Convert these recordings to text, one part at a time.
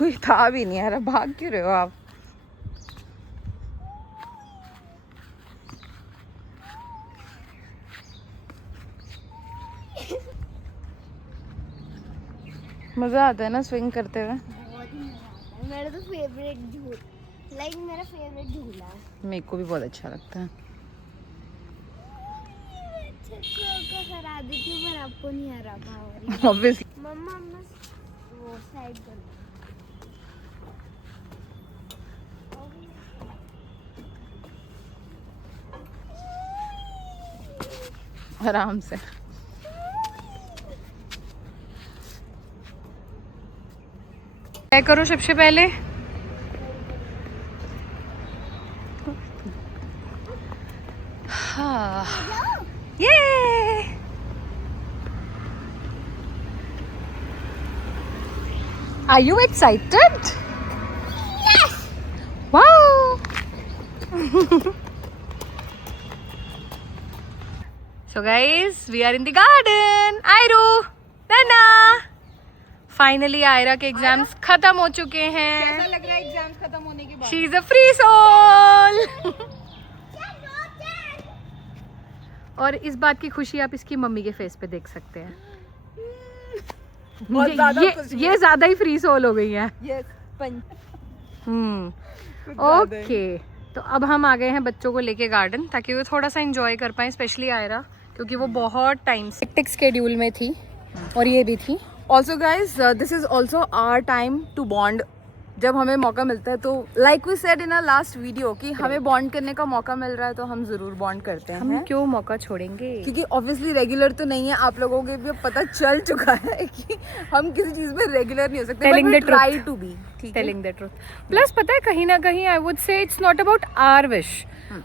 कोई था भी नहीं यार, भाग क्यों रहे हो आप? मजा आता है ना स्विंग करते हुए? मेरा तो फेवरेट मेरा फेवरेट झूला है। मेरे को भी बहुत अच्छा लगता है। हरा देती हूँ पर आपको नहीं हरा पाऊंगी। ऑब्वियसली। मम्मा वो साइड कर आराम से। क्या करो सबसे पहले? हाँ, ये Are you excited? Yes! Wow! So guys, we are in the garden. Ayru, Nana. Finally Ayra के एग्जाम्स खत्म हो चुके हैं। कैसा लग रहा है एग्जाम्स खत्म होने के बाद? She is a free soul. और इस बात की खुशी आप इसकी मम्मी के फेस पे देख सकते हैं। ये ज्यादा ही फ्री सोल हो गई है। ओके, तो अब हम आ गए हैं बच्चों को लेके गार्डन, ताकि वो थोड़ा सा एंजॉय कर पाए, स्पेशली आयरा, क्योंकि वो बहुत टाइम से हेक्टिक स्केड्यूल में थी और ये भी थी। Also guys, this is also our time to bond. जब हमें मौका मिलता है तो like we said in a last video कि हमें बॉन्ड करने का मौका मिल रहा है तो हम जरूर बॉन्ड करते हैं। हम क्यों मौका छोड़ेंगे? क्योंकि ऑब्वियसली रेगुलर तो नहीं है, आप लोगों को भी पता चल चुका है कि हम किसी चीज में रेगुलर नहीं हो सकते। Telling the try to be telling the truth. Plus पता है, कहीं ना कहीं I would say it's not about our wish,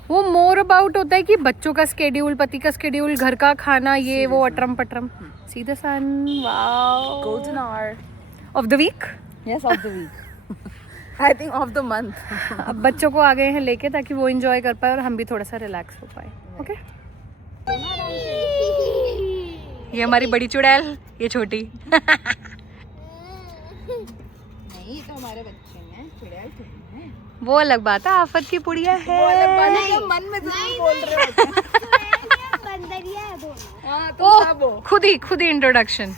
वो मोर अबाउट होता है कि बच्चों का स्केड्यूल, पति का स्केड्यूल, घर का खाना, ये वो अटरम पटरम। See the sun, wow, golden hour of the week. Yes, of the week. I think of the month. अब बच्चों को आ गए हैं लेके, ताकि वो एंजॉय कर पाए और हम भी थोड़ा सा रिलैक्स हो पाए। ओके, ये हमारी बड़ी चुड़ैल, ये छोटी। नहीं, तो हमारे बच्चे हैं, चुड़ैल तो हैं। वो अलग बात है, आफत की पुड़िया है। वो अलग बात है, जो मन में जरूर बोल रहे होते हैं। बंदरिया है दोनों। हाँ, तो सब हो। खुद ही इंट्रोडक्शन।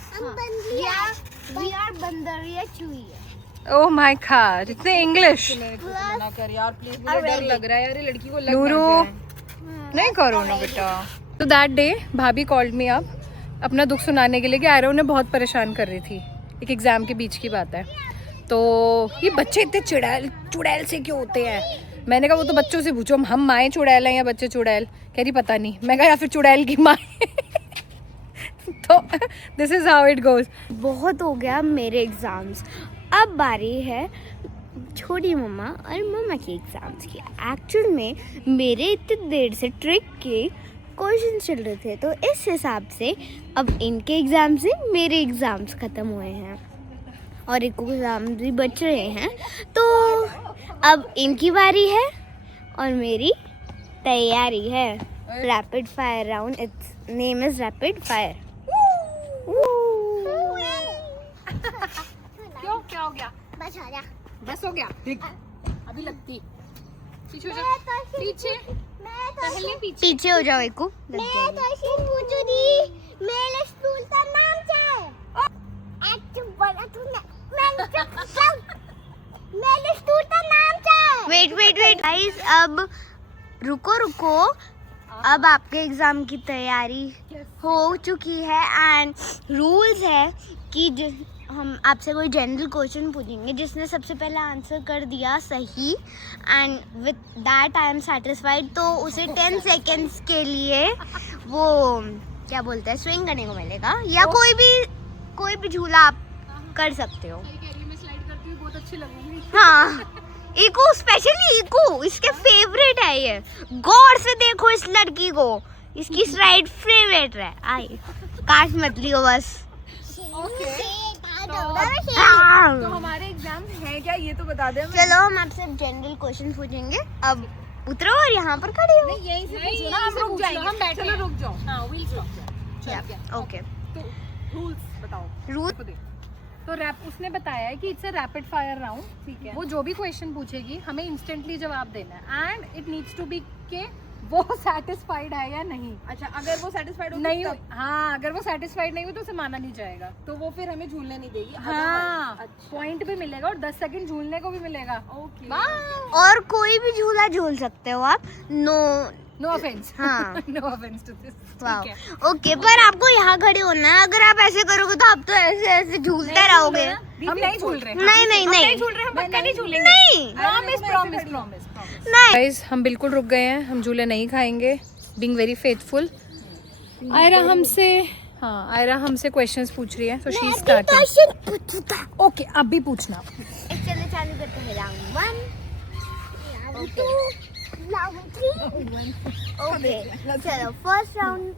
We are बंदरिया चुईया। ओह माय गॉड, इतने इंग्लिश। मना कर यार प्लीज, मुझे डर लग रहा है यार, ये लड़की को लग नूरू, ना जाए। नहीं करो ना बेटा। तो दैट डे भाभी कॉल्ड मी अप अपना दुख सुनाने के लिए कि आयरा उन्हें बहुत परेशान कर रही थी। एक एग्जाम के बीच की बात है, तो ये बच्चे इतने चुड़ैल से क्यों होते हैं? मैंने कहा वो तो बच्चों से पूछो, हम माएँ चुड़ैल हैं या बच्चे चुड़ैल? कह रही पता नहीं। मैं कहा या फिर चुड़ैल की माँ। तो this is how it goes. बहुत हो गया मेरे एग्जाम्स, अब बारी है छोटी मम्मा और मम्मा के एग्जाम्स की। एक्चुअल में मेरे इतनी देर से ट्रिक के क्वेश्चन चल रहे थे, तो इस हिसाब से अब इनके एग्ज़ाम से मेरे एग्ज़ाम्स ख़त्म हुए हैं और एक एग्ज़ाम भी बच रहे हैं। तो अब इनकी बारी है और मेरी तैयारी है। Rapid fire round, it's name is rapid fire. क्यों, क्या हो गया? बस आ जा। बस हो गया, अभी लगती। पीछे हो जा, पीछे पहले पीछे हो जाओ। एको मैं तो ऐसे पूछू दी, मेरे स्कूल का नाम क्या है? एक्चुअली बड़ा तूने मेरे स्कूल का नाम क्या है? वेट गाइस, अब रुको। अब आपके एग्जाम की तैयारी हो चुकी है एंड रूल्स है कि हम आपसे कोई जनरल क्वेश्चन पूछेंगे, जिसने सबसे पहले आंसर कर दिया सही and with that I am satisfied, तो उसे 10 सेकेंड्स के लिए वो क्या बोलते हैं स्विंग करने को मिलेगा, या कोई भी झूला आप कर सकते हो। मैं स्लाइड करती हूँ, बहुत अच्छी लगूंगी। हाँ, इको स्पेशली इको इसके फेवरेट है। ये गौर से देखो इस लड़की को, इसकी स्लाइड फेवरेट है। आई काश मत लियो बस। तो हमारे एग्जाम है क्या, ये तो बता दे। चलो हम आपसे जनरल क्वेश्चन पूछेंगे, अब उतरो और यहाँ पर खड़े हो। यहीं से पूछो ना, हम रुक जाएंगे। हम बैठे, चलो रुक जाओ। हाँ, व्हील्स रुक जाओ। ओके, तो रूल्स बताओ। रूल खुद ही। तो उसने बताया है कि it's a rapid fire round. ठीक है। वो जो भी क्वेश्चन पूछेगी हमें इंस्टेंटली जवाब देना है and it needs to be के वो सेटिस्फाइड है या नहीं। अच्छा, अगर वो सेटिस्फाइड नहीं हाँ, अगर वो सेटिस्फाइड नहीं हो तो उसे माना नहीं जाएगा। तो वो फिर हमें झूलने नहीं देगी। हाँ, अच्छा। पॉइंट भी मिलेगा और 10 सेकंड झूलने को भी मिलेगा। ओके। और कोई भी झूला झूल सकते हो आप। No offence. हाँ। No offence to this. Okay, पर आपको यहाँ खड़े होना है। अगर आप ऐसे करोगे तो आप तो ऐसे ऐसे झूलते रहोगे। हम नहीं झूल रहे। नहीं झूल रहे, हम पक्का नहीं झूलेंगे। नहीं प्रॉमिस प्रॉमिस प्रॉमिस। नहीं। गाइस हम बिल्कुल रुक गए हैं, हम झूले नहीं खाएंगे। Being very faithful. आयरा हमसे क्वेश्चंस पूछ रही है, so she is starting. Okay, अब भी पूछना। चलो चालू करते हैं राउंड 1, राउंड 2, राउंड 3। ओके, चलो फर्स्ट राउंड।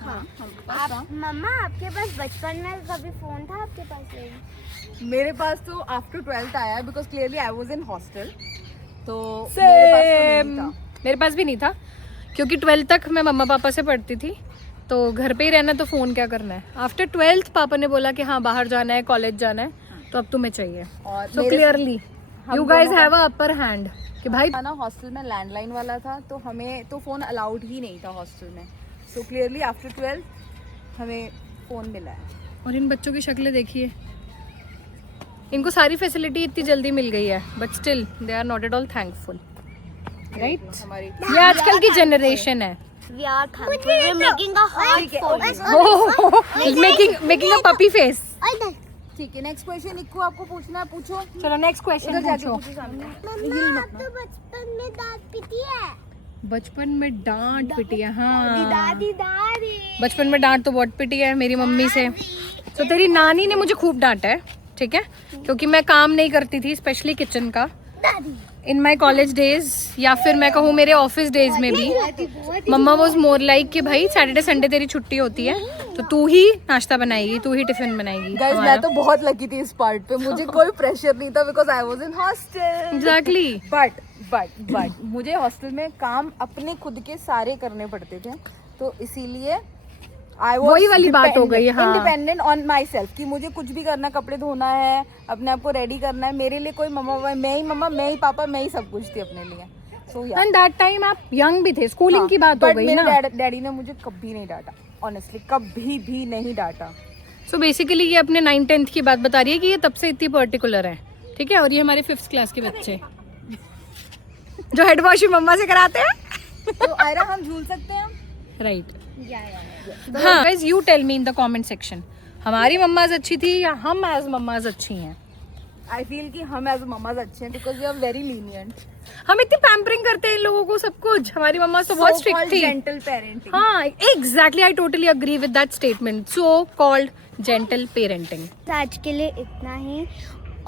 हाँ, मम्मा आपके पास बचपन में कभी फोन था आपके पास? मेरे पास तो आफ्टर 12th आया, because clearly I was in hostel. तो मेरे पास तो नहीं था। मेरे पास भी नहीं था क्योंकि 12th तक मैं मम्मा पापा से पढ़ती थी, तो घर पे ही रहना, तो फ़ोन क्या करना है। आफ्टर 12th पापा ने बोला कि हाँ बाहर जाना है, कॉलेज जाना है, तो अब तुम्हें चाहिए। और सो मेरे- clearly you guys have a upper hand कि भाई ना हॉस्टल में लैंडलाइन वाला था, तो हमें तो फ़ोन अलाउड ही नहीं था हॉस्टल में। सो क्लियरली आफ्टर 12th हमें फ़ोन मिला है। और इन बच्चों की शक्लें देखिए, इनको सारी फैसिलिटी इतनी जल्दी मिल गई है, but still they are not at all thankful, right? हमारी ये आजकल की जनरेशन है। We are thankful. We're making a heart for making a puppy face. ठीक है, नेक्स्ट क्वेश्चन इक्को आपको पूछना है, पूछो। चलो नेक्स्ट क्वेश्चन उधर जाके पूछो। पूछो सामने। तो बचपन में दांत पिटी है। बचपन में डांट पिटी है, हाँ दादी दादी। बचपन में डांट तो बहुत पिटी है मेरी मम्मी से। तो तेरी नानी ने मुझे खूब डांटा है, ठीक है, क्योंकि मैं काम नहीं करती थी, स्पेशली किचन का, इन माई कॉलेज डेज, या फिर मैं कहूँ मेरे ऑफिस डेज में भी। मम्मा वॉज मोर लाइक कि भाई सैटरडे संडे तेरी छुट्टी होती है तो तू ही नाश्ता बनाएगी, तू ही टिफिन बनाएगी। गाइस मैं तो बहुत लकी थी इस पार्ट पे, मुझे कोई प्रेशर नहीं था because I was in hostel. Exactly. But मुझे हॉस्टल में काम अपने खुद के सारे करने पड़ते थे, तो इसीलिए आई वाज वही वाली बात हो गई, हाँ। इंडिपेंडेंट ऑन माई सेल्फ, कि मुझे कुछ भी करना, कपड़े धोना है, अपने आप को रेडी करना है, मेरे लिए कोई मैं ही पापा, मैं ही सब कुछ थी अपने लिए। सो या एंड दैट टाइम आप यंग भी थे, स्कूलिंग की बात हो गई ना। मेरे डैडी ने मुझे कभी नहीं डांटा, ऑनेस्टली कभी भी नहीं डांटा। सो बेसिकली ये अपने 9th-10th की बात बता रही है कि ये तब से इतनी पर्टिकुलर है, ठीक है। और ये हमारे 5th क्लास के बच्चे जो हेड वॉशिंग मम्मा से कराते हैं। तो आयरा हम झूल सकते हैं? राइट। हाँ guys, you tell me in the comment section, हमारी मम्माज अच्छी थी या हम एज मम्माज अच्छी हैं? आई फील कि हम एज मम्माज अच्छे हैं because we are very lenient. हम इतनी पैम्परिंग करते हैं इन लोगों को सब कुछ। हमारी मम्मा तो बहुत स्ट्रिक्ट थी। Gentle parenting. हाँ exactly, I totally agree with that statement, so called gentle parenting. आज के लिए इतना ही,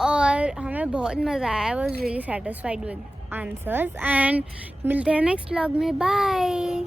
और हमें बहुत मज़ा आया। I was really satisfied with answers, and मिलते हैं नेक्स्ट व्लॉग में। बाय।